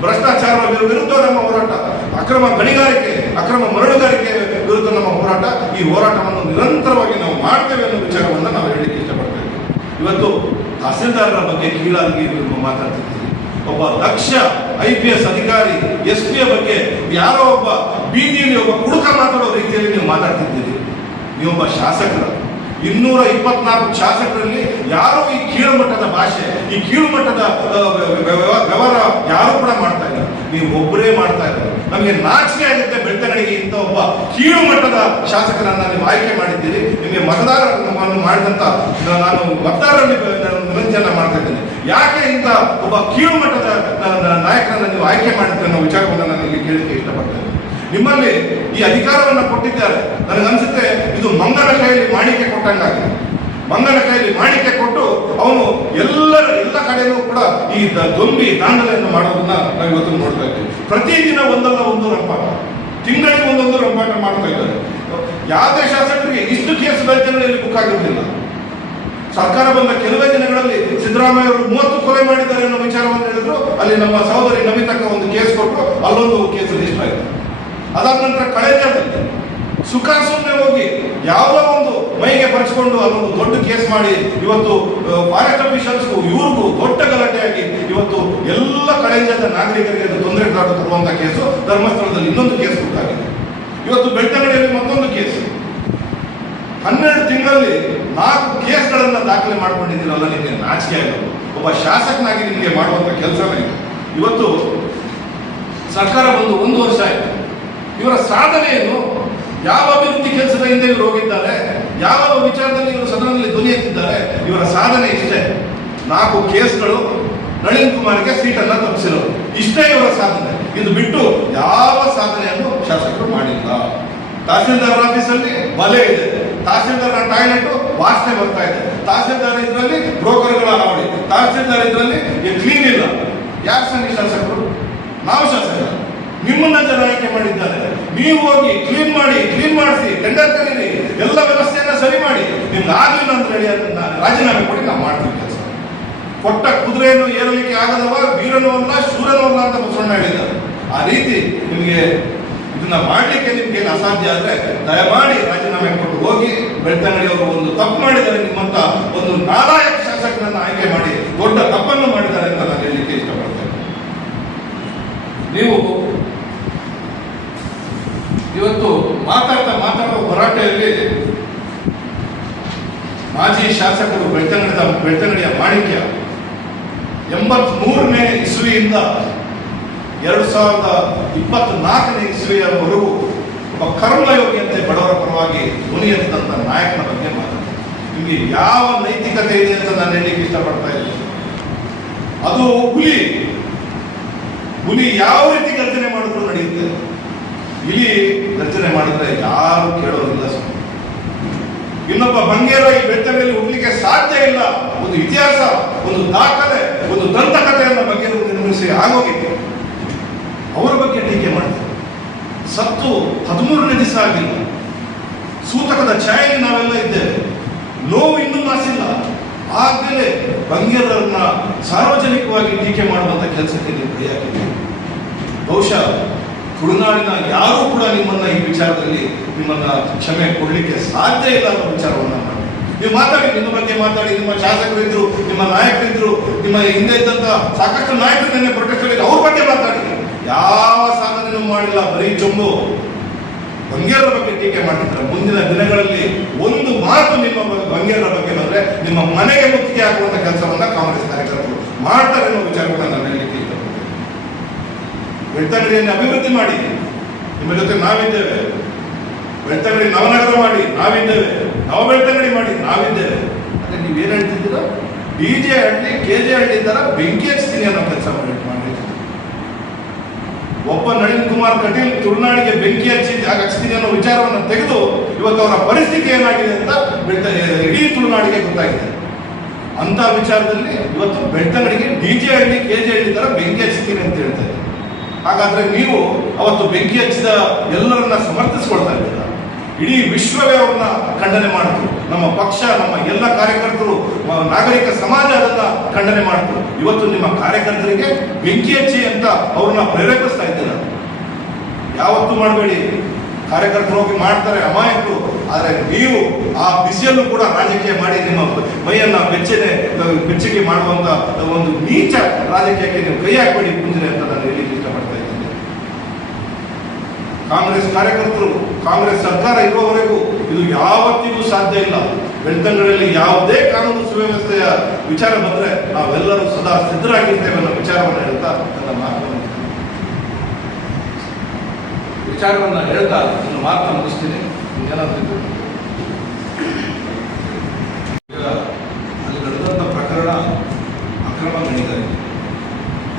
ಭ್ರಷ್ಟಾಚಾರದ ವಿರು- ವಿರುದ್ಧ ನಮ್ಮ ಹೋರಾಟ, ಅಕ್ರಮ ಗಣಿಗಾರಿಕೆ, ಅಕ್ರಮ ಮರಳುಗಾರಿಕೆ ವಿರುದ್ಧ ನಮ್ಮ ಹೋರಾಟ, ಈ ಹೋರಾಟವನ್ನು ನಿರಂತರವಾಗಿ ನಾವು ಮಾಡ್ತೇವೆ ಅನ್ನೋ ವಿಚಾರವನ್ನು ನಾವು ಹೇಳಲಿಕ್ಕೆ ಇಷ್ಟಪಡ್ತೇವೆ. ಇವತ್ತು ತಹಸೀಲ್ದಾರರ ಬಗ್ಗೆ ಕೀಳಾಗಿ ಮಾತಾಡ್ತಿದ್ದೀವಿ ಒಬ್ಬ ದಕ್ಷ ಐ ಪಿ ಎಸ್ ಅಧಿಕಾರಿ, ಎಸ್ ಪಿಯ ಬಗ್ಗೆ ಯಾರೋ ಒಬ್ಬ ಬೀದಿಯಲ್ಲಿ ಒಬ್ಬ ಕುಡುಕ ಮಾತಾಡೋ ರೀತಿಯಲ್ಲಿ ನೀವು ಮಾತಾಡ್ತಿದ್ದೀರಿ. ನೀವೊಬ್ಬ ಶಾಸಕರ. ಇನ್ನೂರ ಇಪ್ಪತ್ನಾಲ್ಕು ಶಾಸಕರಲ್ಲಿ ಯಾರು ಈ ಕೀಳು ಮಟ್ಟದ ಭಾಷೆ ಈ ಕೀಳು ಮಟ್ಟದ ಆ, ವ್ಯ- ವ್ಯ- ವ್ಯವಹಾರ ಯಾರು ಕೂಡ ಮಾಡ್ತಾ ಇಲ್ಲ. ನೀವು ಒಬ್ಬರೇ ಮಾಡ್ತಾ ಇದ್ದಾರೆ ನಮಗೆ ನಾಚಿಕೆ ಆಗುತ್ತೆ ಬೆಳ್ತಂಗಡಿಗೆ ಇಂಥ ಒಬ್ಬ ಕೀಳು ಮಟ್ಟದ ಶಾಸಕರನ್ನ ನೀವು ಆಯ್ಕೆ ಮಾಡಿದ್ದೀರಿ. ನಿಮಗೆ ಮತದಾರರನ್ನು ಮಾಡಿದಂತ ನಾನು ಮತದಾರರಲ್ಲಿ ವಿನಂತಿಯನ್ನ ಮಾಡ್ತಾ ಇದ್ದೇನೆ. ಯಾಕೆ ಇಂಥ ಒಬ್ಬ ಕೀಳು ಮಟ್ಟದ ನಾಯಕರನ್ನ ನೀವು ಆಯ್ಕೆ ಮಾಡಿದ್ರೆ ಅನ್ನೋ ವಿಚಾರವನ್ನು ನಾನು ಇಲ್ಲಿ ಕೇಳಲಿಕ್ಕೆ ಇಷ್ಟಪಡ್ತೇನೆ. ನಿಮ್ಮಲ್ಲಿ ಈ ಅಧಿಕಾರವನ್ನು ಕೊಟ್ಟಿದ್ದಾರೆ. ನನಗನ್ಸುತ್ತೆ ಇದು ಮಂಗನ ಕೈಯಲ್ಲಿ ಮಾಣಿಕೆ ಕೊಟ್ಟಂಗಾಗಿದೆ ಮಂಗನ ಕೈಯಲ್ಲಿ ಮಾಣಿಕೆ ಕೊಟ್ಟು ಅವನು ಎಲ್ಲರ ಎಲ್ಲ ಕಡೆಯೂ ಕೂಡ ಈ ದೊಂಬಿ ದಾಂಡಲೆಯನ್ನು ಮಾಡೋದನ್ನ ನಾವು ಇವತ್ತು ನೋಡ್ತಾ ಇದ್ದೀವಿ. ಪ್ರತಿದಿನ ಒಂದಲ್ಲ ಒಂದು ರಂಪಾಟ. ತಿಂಗಳಿಗೆ ಒಂದೊಂದು ರಂಪಾಟ ಮಾಡ್ತಾ ಇದ್ದಾರೆ. ಯಾವುದೇ ಶಾಸಕರಿಗೆ ಇಷ್ಟು ಕೇಸ್ ಬೆಳ್ತಂಗಡಿಯಲ್ಲಿ ಬುಕ್ ಆಗಿರಲಿಲ್ಲ ಸರ್ಕಾರ ಬಂದ ಕೆಲವೇ ದಿನಗಳಲ್ಲಿ ಸಿದ್ದರಾಮಯ್ಯ ಅವರು ಮೂವತ್ತು ಕೊಲೆ ಮಾಡಿದ್ದಾರೆ ಅನ್ನೋ ವಿಚಾರವನ್ನು ಹೇಳಿದ್ರು. ಅಲ್ಲಿ ನಮ್ಮ ಸಹೋದರಿ ನಮಿತಕ್ಕ ಒಂದು ಕೇಸ್ ಕೊಟ್ಟು ಅಲ್ಲೊಂದು ಕೇಸ್ ರಿಜಿಸ್ಟರ್ ಆಯಿತು. ಅದಾದ ನಂತರ ಕಳೆದಲ್ಲಿ ಸುಖ ಸುಮ್ಮನೆ ಹೋಗಿ ಯಾವುದೋ ಒಂದು ಮೈಗೆ ಪರಿಸ್ಕೊಂಡು ಅಲ್ಲೊಂದು ದೊಡ್ಡ ಕೇಸ್ ಮಾಡಿ ಇವತ್ತು ಫಾರೆಸ್ಟ್ ಅಫಿಷಿಯಲ್ಸ್ಗೂ ಇವ್ರಿಗೂ ದೊಡ್ಡ ಗಲಾಟೆಯಾಗಿ ಇವತ್ತು ಎಲ್ಲ ಕಳೆಂಜದ ನಾಗರಿಕರಿಗೆ ತೊಂದರೆ ತರುವಂತ ಕೇಸು, ಧರ್ಮಸ್ಥಳದಲ್ಲಿ ಇನ್ನೊಂದು ಕೇಸ್ ಗೊತ್ತಾಗಿದೆ ಇವತ್ತು ಬೆಳ್ತಂಗಡಿಯಲ್ಲಿ ಮತ್ತೊಂದು ಕೇಸ್. ಹನ್ನೆರಡು ತಿಂಗಳಲ್ಲಿ ನಾಲ್ಕು ಕೇಸ್ಗಳನ್ನ ದಾಖಲೆ ಮಾಡ್ಕೊಂಡಿದ್ದೀರಲ್ಲ ನಿಮಗೆ ನಾಚಿಕೆ ಆಗೋದು. ಒಬ್ಬ ಶಾಸಕನಾಗಿ ನಿಮಗೆ ಮಾಡುವಂತ ಕೆಲಸನೇ ಇವತ್ತು ಸರ್ಕಾರ ಬಂದು ಒಂದು ವರ್ಷ ಆಯಿತು. ಇವರ ಸಾಧನೆ ಏನು ಯಾವ ಅಭಿವೃದ್ಧಿ ಕೆಲಸದ ಹಿಂದೆ ಇವರು ಹೋಗಿದ್ದಾರೆ, ಯಾವ ವಿಚಾರದಲ್ಲಿ ಇವರು ಸದನದಲ್ಲಿ ಧ್ವನಿ ಇವರ ಸಾಧನೆ ಇಷ್ಟೇ. ನಾಲ್ಕು ಕೇಸ್ಗಳು ನಳಿನ್ ಕುಮಾರ್ಗೆ ಸೀಟನ್ನು ತಪ್ಪಿಸಿರೋದು ಇಷ್ಟೇ ಇವರ ಸಾಧನೆ. ಇದು ಬಿಟ್ಟು ಯಾವ ಸಾಧನೆಯನ್ನು ಶಾಸಕರು ಮಾಡಿಲ್ಲ. ತಹಸೀಲ್ದಾರ್ ಆಫೀಸಲ್ಲಿ ಬಲೆ ಇದೆ. ತಹಸೀಲ್ದಾರ್ ಟಾಯ್ಲೆಟ್ ವಾಸನೆ ಬರ್ತಾ ಇದೆ. ತಹಸೀಲ್ದಾರ್ ಇದರಲ್ಲಿ ಬ್ರೋಕರ್ಗಳ ಹಾವಳಿ ತಹಸೀಲ್ದಾರ್ ಇದರಲ್ಲಿ ಕ್ಲೀನ್ ಇಲ್ಲ. ಯಾರು ಸಂಘ ಶಾಸಕರು? ನಾವು ಶಾಸಕರು. ನಿಮ್ಮನ್ನ ಜನ ಆಯ್ಕೆ ಮಾಡಿದ್ದಾರೆ. ನೀವು ಹೋಗಿ ಕ್ಲೀನ್ ಮಾಡಿ ಕ್ಲೀನ್ ಮಾಡಿಸಿ ಟೆಂಡರ್ ಕರೀರಿ, ಎಲ್ಲ ವ್ಯವಸ್ಥೆಯನ್ನ ಸರಿ ಮಾಡಿ. ನಿಮ್ಗೆ ಆಗ್ಲಿಲ್ಲ ಅಂತ ಹೇಳಿ ಅದನ್ನ ರಾಜೀನಾಮೆ ಕೊಡಿ ನಾವು ಮಾಡ್ತೀವಿ ಕೆಲಸ. ಕೊಟ್ಟ ಕುದುರೆಯನ್ನು ಏರಲಿಕ್ಕೆ ಆಗದವ ವೀರನೂ ಅಲ್ಲ ಅಂತ ಬಸವಣ್ಣ ಹೇಳಿದ್ದಾರೆ. ಆ ರೀತಿ ನಿಮಗೆ ಇದನ್ನ ಮಾಡಲಿಕ್ಕೆ ನಿಮ್ಗೆ ಏನು ಅಸಾಧ್ಯ ಆದ್ರೆ, ದಯಮಾಡಿ ರಾಜೀನಾಮೆ ಕೊಟ್ಟು ಹೋಗಿ ಬೆಳ್ತಂಗಡಿ ಅವರು ಒಂದು ತಪ್ಪು ಮಾಡಿದ್ದಾರೆ ನಿಮ್ಮಂತ ಒಂದು ನಾಲಾಯಕ ಶಾಸಕರನ್ನ ಆಯ್ಕೆ ಮಾಡಿ, ದೊಡ್ಡ ತಪ್ಪನ್ನು ಮಾಡಿದ್ದಾರೆ ಅಂತ ನಾನು ಹೇಳಲಿಕ್ಕೆ ಇಷ್ಟಪಡ್ತೇನೆ. ನೀವು ಇವತ್ತು ಮಾತಾಡ್ತಾ ಮಾತಾಡೋ ಹೋರಾಟದಲ್ಲಿ ಮಾಜಿ ಶಾಸಕರು ಬೆಳ್ತಂಗಡಿದ ಬೆಳ್ತಂಗಡಿಯ ಮಾಣಿಕ್ಯ ಎಂಬತ್ ಮೂರನೇ ಇಸುವಿಯಿಂದ ಎರಡು ಸಾವಿರದ ಇಪ್ಪತ್ನಾಲ್ಕನೇ ಇಸುವಿಯವರೆಗೂ ಒಬ್ಬ ಕರ್ಮಯೋಗಿ ಅಂತ ಬಡವರ ಪರವಾಗಿ ಎತ್ತಂತ ನಾಯಕನ ಬಗ್ಗೆ ಮಾತಾಡ್ತಾರೆ ನಿಮಗೆ ಯಾವ ನೈತಿಕತೆ ಇದೆ ಅಂತ ನಾನು ಹೇಳಲಿಕ್ಕೆ ಇಷ್ಟಪಡ್ತಾ ಇಲ್ಲ ಅದು ಹುಲಿ. ಹುಲಿ ಯಾವ ರೀತಿ ಗರ್ಜನೆ ಮಾಡಿದ್ರು ನಡೆಯುತ್ತೆ? ಇಲಿ ರಚನೆ ಮಾಡಿದ್ರೆ ಯಾರು ಕೇಳೋದಿಲ್ಲ ಇನ್ನೊಬ್ಬ ಬಂಗೇರ ಈ ಬೆಟ್ಟ ಮೇಲೆ ಹುಡ್ಲಿಕ್ಕೆ ಸಾಧ್ಯ ಇಲ್ಲ. ಒಂದು ಇತಿಹಾಸ, ಒಂದು ದಾಖಲೆ, ಒಂದು ದಂತಕಥೆಯನ್ನು ಬಗ್ಗೆ ನಿರ್ಮಿಸಿ ಆಗೋಗಿದೆ ಅವರ ಬಗ್ಗೆ ಟೀಕೆ ಮಾಡ್ತಾರೆ ಸತ್ತು ಹದಿಮೂರನೇ ದಿವಸ ಆಗಿಲ್ಲ. ಸೂತಕದ ಛಾಯೆಯಲ್ಲಿ ನಾವೆಲ್ಲ ಇದ್ದೇವೆ. ನೋವು ಇನ್ನೂ ನಾಸಿಲ್ಲ. ಆದ್ಮೇಲೆ ಬಂಗೇರರನ್ನ ಸಾರ್ವಜನಿಕವಾಗಿ ಟೀಕೆ ಮಾಡುವಂತ ಕೆಲಸಕ್ಕೆ ನೀವು ಬಹುಶಃ ತುಳುನಾಡಿನ ಯಾರೂ ಕೂಡ ನಿಮ್ಮನ್ನ ಈ ವಿಚಾರದಲ್ಲಿ ನಿಮ್ಮನ್ನ ಕ್ಷಮೆ ಕೊಡ್ಲಿಕ್ಕೆ ಸಾಧ್ಯ ಇಲ್ಲ ಅನ್ನೋ ವಿಚಾರವನ್ನು ಮಾಡಿ. ನೀವು ಮಾತಾಡಿ, ನಿಮ್ಮ ಬಗ್ಗೆ ಮಾತಾಡಿ, ನಿಮ್ಮ ಶಾಸಕರಿದ್ರು, ನಿಮ್ಮ ನಾಯಕರಿದ್ರು, ನಿಮ್ಮ ಹಿಂದೆ ಇದ್ದಂತ ಸಾಕಷ್ಟು ನಾಯಕರು ನಿನ್ನೆ ಪ್ರೊಟೆಸ್ಟ್ ಮಾಡಿದ್ರು ಅವ್ರ ಬಗ್ಗೆ ಮಾತಾಡಿ ಯಾವ ಸಾಧನೆಯೂ ಮಾಡಿಲ್ಲ, ಬರೀ ಚೊಂಬು. ಬಂಗೇರ ಬಗ್ಗೆ ಟೀಕೆ ಮಾಡಿದ್ರೆ ಮುಂದಿನ ದಿನಗಳಲ್ಲಿ ಒಂದು ಮಾತು ನಿಮ್ಮ ಬಗ್ಗೆ- ಬಂಗೇರರ ಬಗ್ಗೆ ಬಂದ್ರೆ ನಿಮ್ಮ ಮನೆಗೆ ಮುತ್ತಿಗೆ ಹಾಕುವಂತ ಕೆಲಸವನ್ನ ಕಾಂಗ್ರೆಸ್ ಕಾರ್ಯಕರ್ತರು ಮಾಡ್ತಾರೆ ಅನ್ನೋ ವಿಚಾರವನ್ನ ನಾನು ಹೇಳಲಿಕ್ಕೆ ಬೆಳ್ತಂಗಡಿಯನ್ನು ಅಭಿವೃದ್ಧಿ ಮಾಡಿ. ನಿಮ್ಮ ಜೊತೆ ನಾವಿದ್ದೇವೆ. ಬೆಳ್ತಂಗಡಿ ನವನಗರ ಮಾಡಿ, ನಾವಿದ್ದೇವೆ. ನವ ಬೆಳ್ತಂಗಡಿ ಮಾಡಿ, ನಾವಿದ್ದೇವೆ. ಅಂದ್ರೆ ನೀವೇನು ಹೇಳ್ತಿದ್ದೀರ? D J Halli, K J Halli ಥರ ಬೆಂಕಿ ಹಚ್ತೀನಿ ಅನ್ನೋ ಕೆಲಸ ಮಾಡಿ ಒಬ್ಬ ನಳಿನ್ ಕುಮಾರ್ ಕಟೀಲ್ ತುಳುನಾಡಿಗೆ ಬೆಂಕಿ ಹಚ್ಚಿ ಹಚ್ತೀನಿ ಅನ್ನೋ ವಿಚಾರವನ್ನು ತೆಗೆದು ಇವತ್ತು ಅವರ ಪರಿಸ್ಥಿತಿ ಏನಾಗಿದೆ ಅಂತ ಇಡೀ ತುಳುನಾಡಿಗೆ ಗೊತ್ತಾಗಿದೆ. ಅಂತ ವಿಚಾರದಲ್ಲಿ ಇವತ್ತು ಬೆಳ್ತಂಗಡಿಗೆ D J Halli, K J Halli ಥರ ಬೆಂಕಿ ಹಚ್ತೀನಿ ಅಂತ ಹೇಳ್ತಾ ಇದ್ದಾರೆ. ಹಾಗಾದ್ರೆ ನೀವು ಅವತ್ತು ಬೆಂಕಿ ಹಚ್ಚಿದ ಎಲ್ಲರನ್ನ ಸಮರ್ಥಿಸ್ಕೊಳ್ತಾ ಇದ್ದೀರ? ಇಡೀ ವಿಶ್ವವೇ ಅವ್ರನ್ನ ಖಂಡನೆ ಮಾಡಿತು. ನಮ್ಮ ಪಕ್ಷ, ನಮ್ಮ ಎಲ್ಲ ಕಾರ್ಯಕರ್ತರು ನಾಗರಿಕ ಸಮಾಜ ಅದನ್ನ ಖಂಡನೆ ಮಾಡಿತು. ಇವತ್ತು ನಿಮ್ಮ ಕಾರ್ಯಕರ್ತರಿಗೆ ಬೆಂಕಿ ಹಚ್ಚಿ ಅಂತ ಅವ್ರನ್ನ ಪ್ರೇರೇಪಿಸ್ತಾ ಇದ್ದೀರ? ಯಾವತ್ತೂ ಮಾಡಬೇಡಿ. ಕಾರ್ಯಕರ್ತರು ಹೋಗಿ ಮಾಡ್ತಾರೆ, ಅಮಾಯಕರು. ಆದರೆ ನೀವು ಆ ಬಿಸಿಯಲ್ಲೂ ಕೂಡ ರಾಜಕೀಯ ಮಾಡಿ ನಿಮ್ಮ ಮೈಯನ್ನ ಬೆಚ್ಚನೆ, ಬೆಚ್ಚಗೆ ಮಾಡುವಂತ ಒಂದು ನೀಚ ರಾಜಕೀಯಕ್ಕೆ ನೀವು ಕೈ ಹಾಕಬೇಡಿ ಮುಂಜಾನೆ ಅಂತ ನಾನು ಹೇಳಲಿಕ್ಕೆ ಇಷ್ಟಪಡ್ತಾ ಇದ್ದೀನಿ ಕಾಂಗ್ರೆಸ್ ಕಾರ್ಯಕರ್ತರು, ಕಾಂಗ್ರೆಸ್ ಸರ್ಕಾರ ಇರುವವರೆಗೂ ಇದು ಯಾವತ್ತಿಗೂ ಸಾಧ್ಯ ಇಲ್ಲ. ಬೆಳ್ತಂಗಡಿಯಲ್ಲಿ ಯಾವುದೇ ಕಾನೂನು ಸುವ್ಯವಸ್ಥೆಯ ವಿಚಾರ ಬಂದರೆ ನಾವೆಲ್ಲರೂ ಸದಾ ಸಿದ್ಧರಾಗಿರ್ತೇವೆ ಅನ್ನೋ ವಿಚಾರವನ್ನು ಹೇಳ್ತಾ ನನ್ನ ಮಾತನ್ನು ವಿಚಾರವನ್ನು ಹೇಳ್ತಾ ನನ್ನ ಮಾತನ್ನು ಮುಗಿಸ್ತೀನಿ. ಏನಾದರೂ. ಅಲ್ಲಿ ನಡೆದಂಥ ಪ್ರಕರಣ ಅಕ್ರಮ ಗಣಿಗಾರಿಕೆ.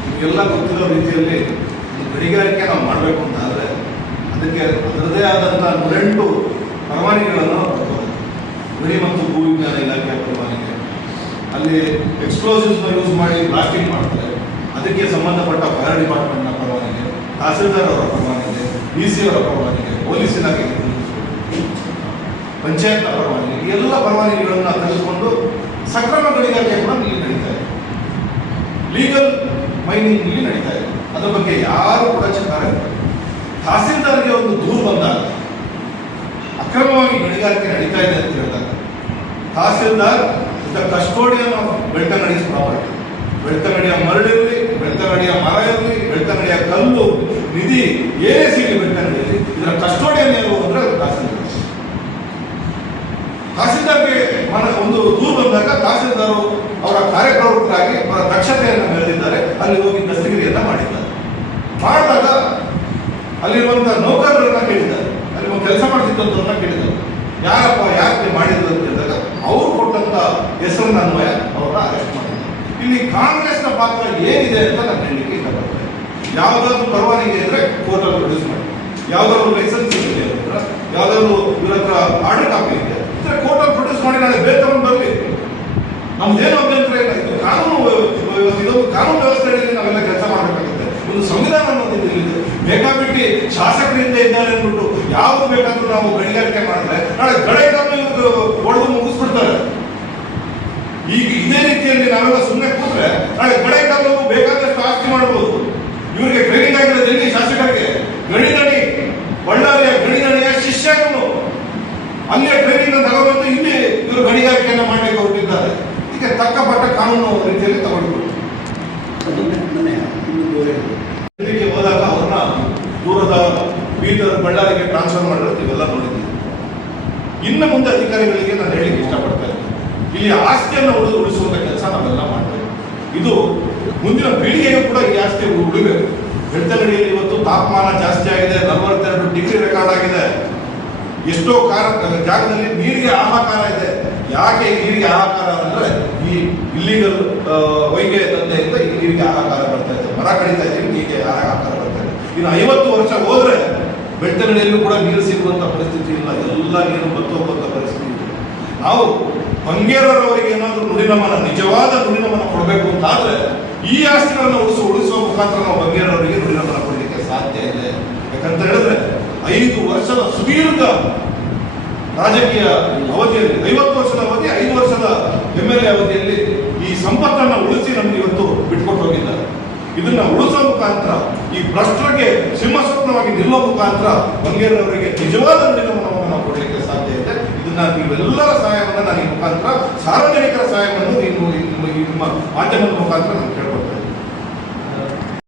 ನಿಮಗೆಲ್ಲ ಗೊತ್ತಿರೋ ರೀತಿಯಲ್ಲಿ ಗಣಿಗಾರಿಕೆ ನಾವು ಮಾಡಬೇಕು ಅದಕ್ಕೆ ಅದರದೇ ಆದಂಥ ನೂರೆಂಟು ಪರವಾನಗಿಗಳನ್ನು. ಗಣಿ ಮತ್ತು ಭೂ ವಿಜ್ಞಾನ ಇಲಾಖೆಯ ಪರವಾನಿಗೆ ಅಲ್ಲಿ ಎಕ್ಸ್ಪ್ಲೋಸಿವ್ಸ್ನ ಯೂಸ್ ಮಾಡಿ ಬ್ಲಾಸ್ಟಿಂಗ್ ಮಾಡ್ತಾರೆ. ಅದಕ್ಕೆ ಸಂಬಂಧಪಟ್ಟ ಫೈರ್ ಡಿಪಾರ್ಟ್ಮೆಂಟ್ನ ಪರವಾನಗಿ ತಹಸೀಲ್ದಾರ್ ಅವರ ಪರವಾನಗಿ ಡಿ ಸಿ ಅವರ ಪರವಾನಗಿ ಪೊಲೀಸ್ ಇಲಾಖೆಗೆ ಪಂಚಾಯತ್ನ ಪರವಾನಗಿ ಎಲ್ಲ ಪರವಾನಿಗೆಗಳನ್ನು ತೆಗೆದುಕೊಂಡು ಸಕ್ರಮ ಗಣಿಗಾರಿಕೆ ಕೂಡ ಇಲ್ಲಿ ನಡೀತಾ ಇದೆ. ಲೀಗಲ್ ಮೈನಿಂಗ್ ಇಲ್ಲಿ ನಡೀತಾ ಇದೆ. ಅದರ ಬಗ್ಗೆ ಯಾರು ಕೂಡ ಇಲ್ಲ ತಹಸೀಲ್ದಾರ್ಗೆ ಒಂದು ದೂರು ಬಂದಾಗ, ಅಕ್ರಮವಾಗಿ ಗಣಿಗಾರಿಕೆ ನಡೀತಾ ಇದೆ ಅಂತ ಹೇಳಿದಾಗ, tahsildar the custodian of Belthangady's property ಬೆಳ್ತಂಗಡಿಯ ಮರಳಿರಲಿ, ಬೆಳ್ತಂಗಡಿಯ ಮರ ಇರಲಿ, ಬೆಳ್ತಂಗಡಿಯ ಕಲ್ಲು, ನಿಧಿ ಏನೇ ಸಿಗಲಿ ಬೆಳ್ತಂಗಡಿಯಲ್ಲಿ ಇದರ ಕಸ್ಟೋಡಿಯನ್ ಏನು ಅಂದ್ರೆ ಅದು ತಹಸೀಲ್ದಾರ್. ತಹಸೀಲ್ದಾರ್ಗೆ ಒಂದು ದೂರು ಬಂದಾಗ ತಹಸೀಲ್ದಾರ್ ಅವರ ಕಾರ್ಯಪ್ರವೃತ್ತರಾಗಿ ಅವರ ದಕ್ಷತೆಯನ್ನು ಮೆರೆದಿದ್ದಾರೆ ಅಲ್ಲಿ ಹೋಗಿ ದಸ್ತಗಿರಿಯನ್ನ ಮಾಡಿದ್ದಾರೆ. ಮಾಡಿದಾಗ ಅಲ್ಲಿರುವಂತಹ ನೌಕರರನ್ನ ಕೇಳಿದ್ದಾರೆ. ಅಲ್ಲಿ ಕೆಲಸ ಮಾಡ್ತಿದ್ದವ್ರನ್ನ ಕೇಳಿದ್ದಾರೆ ಯಾರಪ್ಪ, ಯಾಕೆ ಮಾಡಿದ್ರು ಅಂತ ಹೇಳಿದಾಗ ಅವ್ರು ಕೊಟ್ಟಂತ ಹೆಸರನ್ನ ಅನ್ವಯ ಅವರನ್ನ ಅರೆಸ್ಟ್ ಮಾಡಿದ್ರು. ಇಲ್ಲಿ ಕಾಂಗ್ರೆಸ್ನ ಪಾತ್ರ ಏನಿದೆ ಅಂತ ನಾನು ಹೇಳಲಿಕ್ಕೆ ಇಷ್ಟಪಡ್ತೇನೆ. ಯಾವುದಾದ್ರೂ ಪರವಾನಗಿ ಇದ್ರೆ ಕೋರ್ಟಲ್ಲಿ ಪ್ರೊಡ್ಯೂಸ್ ಮಾಡಿ. ಯಾವ್ದಾದ್ರು ಲೈಸೆನ್ಸ್ ಇದೆ ಯಾವ್ದಾದ್ರು ಇವ್ರ ಹತ್ರ ಆರ್ಡರ್ ಕಾಪಿ ಇದೆ ಇದ್ರೆ ಕೋರ್ಟಲ್ಲಿ ಪ್ರೊಡ್ಯೂಸ್ ಮಾಡಿ ನಾಳೆ ಬೇರೆ ತಗೊಂಡು ಬರಲಿ. ನಮ್ದೇನು ಅಭ್ಯಂತರ ಇಲ್ಲ. ಇದು ಕಾನೂನು ಇದೊಂದು ಕಾನೂನು ವ್ಯವಸ್ಥೆಯಲ್ಲಿ ನಾವೆಲ್ಲ ಕೆಲಸ ಮಾಡಬೇಕಾಗುತ್ತೆ. ಒಂದು ಸಂವಿಧಾನ ಅನ್ನೋದು ಇದೆ ಇಲ್ಲಿ. ಬೇಕಾಬಿಟ್ಟಿ ಶಾಸಕರಿಂದ ಇದ್ದಾರೆ ಅಂದ್ಬಿಟ್ಟು ಯಾವ್ದು ಬೇಕಾದ್ರೂ ನಾವು ಗಣಿಗಾರಿಕೆ ಮಾಡಿದ್ರೆ ನಾಳೆ ಗಡೆ ಹೊಡೆದು ಮುಗಿಸ್ಬಿಡ್ತಾರೆ. ಈಗ ಇದೇ ರೀತಿಯಲ್ಲಿ ನಾವೆಲ್ಲ ಸುಮ್ಮನೆ ಕೂತ್ರೆ ನಾಳೆ ಗಡೆ ಕಾಲವು ಬೇಕಾದಷ್ಟು ಆಸ್ತಿ ಮಾಡಬಹುದು ಇವರಿಗೆ ಟ್ರೈನಿಂಗ್ ಆಗಿರೋದು ಎಲ್ಲಿ ಶಾಸಕರಿಗೆ ಗಣಿಗಣಿ ಬಳ್ಳಾರಿಯ ಗಣಿಗಣಿಯ ಶಿಷ್ಯನು ಅಲ್ಲೇ ಟ್ರೈನಿಂಗ್ ತಗೊಂಡು ಇಲ್ಲಿ ಇವರು ಗಣಿಗಾರಿಕೆಯನ್ನು ಮಾಡಲಿಕ್ಕೆ ಹೊರಟಿದ್ದಾರೆ. ಇದಕ್ಕೆ ತಕ್ಕಪಟ್ಟ ಕಾನೂನು ರೀತಿಯಲ್ಲಿ ತಗೊಂಡು ಹೋದಾಗ ದೂರದ ಬೀದರ್ ಬಳ್ಳಾರಿಗೆ ಟ್ರಾನ್ಸ್ಫರ್ ಮಾಡಿರೋದು ಇವೆಲ್ಲ ನೋಡಿದ್ದೀವಿ ಇನ್ನು ಮುಂದೆ ಅಧಿಕಾರಿಗಳಿಗೆ ನಾನು ಹೇಳಿಕ್ಕೆ ಇಷ್ಟಪಡ್ತಾ ಇದ್ದೀನಿ. ಇಲ್ಲಿ ಆಸ್ತಿಯನ್ನು ಉಳಿದು ಉಳಿಸುವಂಥ ಕೆಲಸ ನಾವೆಲ್ಲ ಮಾಡಬೇಕು ಇದು ಮುಂದಿನ ಪೀಳಿಗೆಗೂ ಕೂಡ ಈ ಆಸ್ತಿ ಉಳಿಬೇಕು. ಬೆಳ್ತಂಗಡಿಯಲ್ಲಿ ಇವತ್ತು ತಾಪಮಾನ ಜಾಸ್ತಿ ಆಗಿದೆ, ನಲವತ್ತೆರಡು ಡಿಗ್ರಿ ರೆಕಾರ್ಡ್ ಆಗಿದೆ. ಎಷ್ಟೋ ಕಾರ ಜಾಗದಲ್ಲಿ ನೀರಿಗೆ ಆಹಾಕಾರ ಇದೆ. ಯಾಕೆ ನೀರಿಗೆ ಆಹಾಕಾರ ಅಂದರೆ ಈ ಇಲ್ಲಿಗಲ್ ವೈಗೆ ತಂದೆಯಿಂದ ಈ ನೀರಿಗೆ ಆಹಾಕಾರ ಬರ್ತಾ ಇದೆ. ಮರ ಕಡಿತಾ ಇದ್ದೀವಿ ಬರ್ತಾ ಇದೆ ಇನ್ನು ಐವತ್ತು ವರ್ಷ ಹೋದ್ರೆ ಬೆಟ್ಟಗಳಲ್ಲೂ ಕೂಡ ನೀರು ಸಿಗುವಂತ ಪರಿಸ್ಥಿತಿ ಇಲ್ಲ. ಎಲ್ಲ ನೀರು ಬತ್ತು ಹೋಗುವಂಥ ಪರಿಸ್ಥಿತಿ ಇದೆ. ನಾವು ಬಂಗೇರರವರಿಗೆ ಏನಾದರೂ ನುಡಿನಮನ, ನಿಜವಾದ ನುಡಿನಮನ ಕೊಡಬೇಕು ಅಂತ ಆದ್ರೆ ಈ ಆಸ್ತಿಗಳನ್ನು ಉಳಿಸು, ಉಳಿಸುವ ಮುಖಾಂತರ ನಾವು ಬಂಗೇರವರಿಗೆ ನುಡಿನಮನ ಕೊಡಲಿಕ್ಕೆ ಸಾಧ್ಯ ಇದೆ ಯಾಕಂತ ಹೇಳಿದ್ರೆ ಐದು ವರ್ಷದ ಸುದೀರ್ಘ ರಾಜಕೀಯ ಅವಧಿಯಲ್ಲಿ, ಐವತ್ತು ವರ್ಷದ ಅವಧಿ, ಐದು ವರ್ಷದ ಎ ಅವಧಿಯಲ್ಲಿ ಈ ಸಂಪತ್ತನ್ನು ಉಳಿಸಿ ನಮ್ಗೆ ಇವತ್ತು ಬಿಟ್ಕೊಟ್ಟು ಹೋಗಿದ್ದಾರೆ. ಇದನ್ನ ಉಳಿಸೋ ಮುಖಾಂತರ, ಈ ಭ್ರಷ್ಟರಿಗೆ ಸಿಂಹಸ್ವಪ್ನವಾಗಿ ನಿಲ್ಲೋ ಮುಖಾಂತರ ಬಂಗೇರವರಿಗೆ ನಿಜವಾದ ನಿಗಮನವನ್ನು ನಾವು ಕೊಡಲಿಕ್ಕೆ ಸಾಧ್ಯ ಇದೆ. ಇದನ್ನ ನೀವೆಲ್ಲರ ಸಹಾಯವನ್ನು ನಾನು ಈ ಮುಖಾಂತರ ಸಾರ್ವಜನಿಕರ ಸಹಾಯವನ್ನು ನೀವು ನಿಮ್ಮ ಮಾಧ್ಯಮದ ಮುಖಾಂತರ ನಾನು ಕೇಳ್ಕೊಳ್ತೀನಿ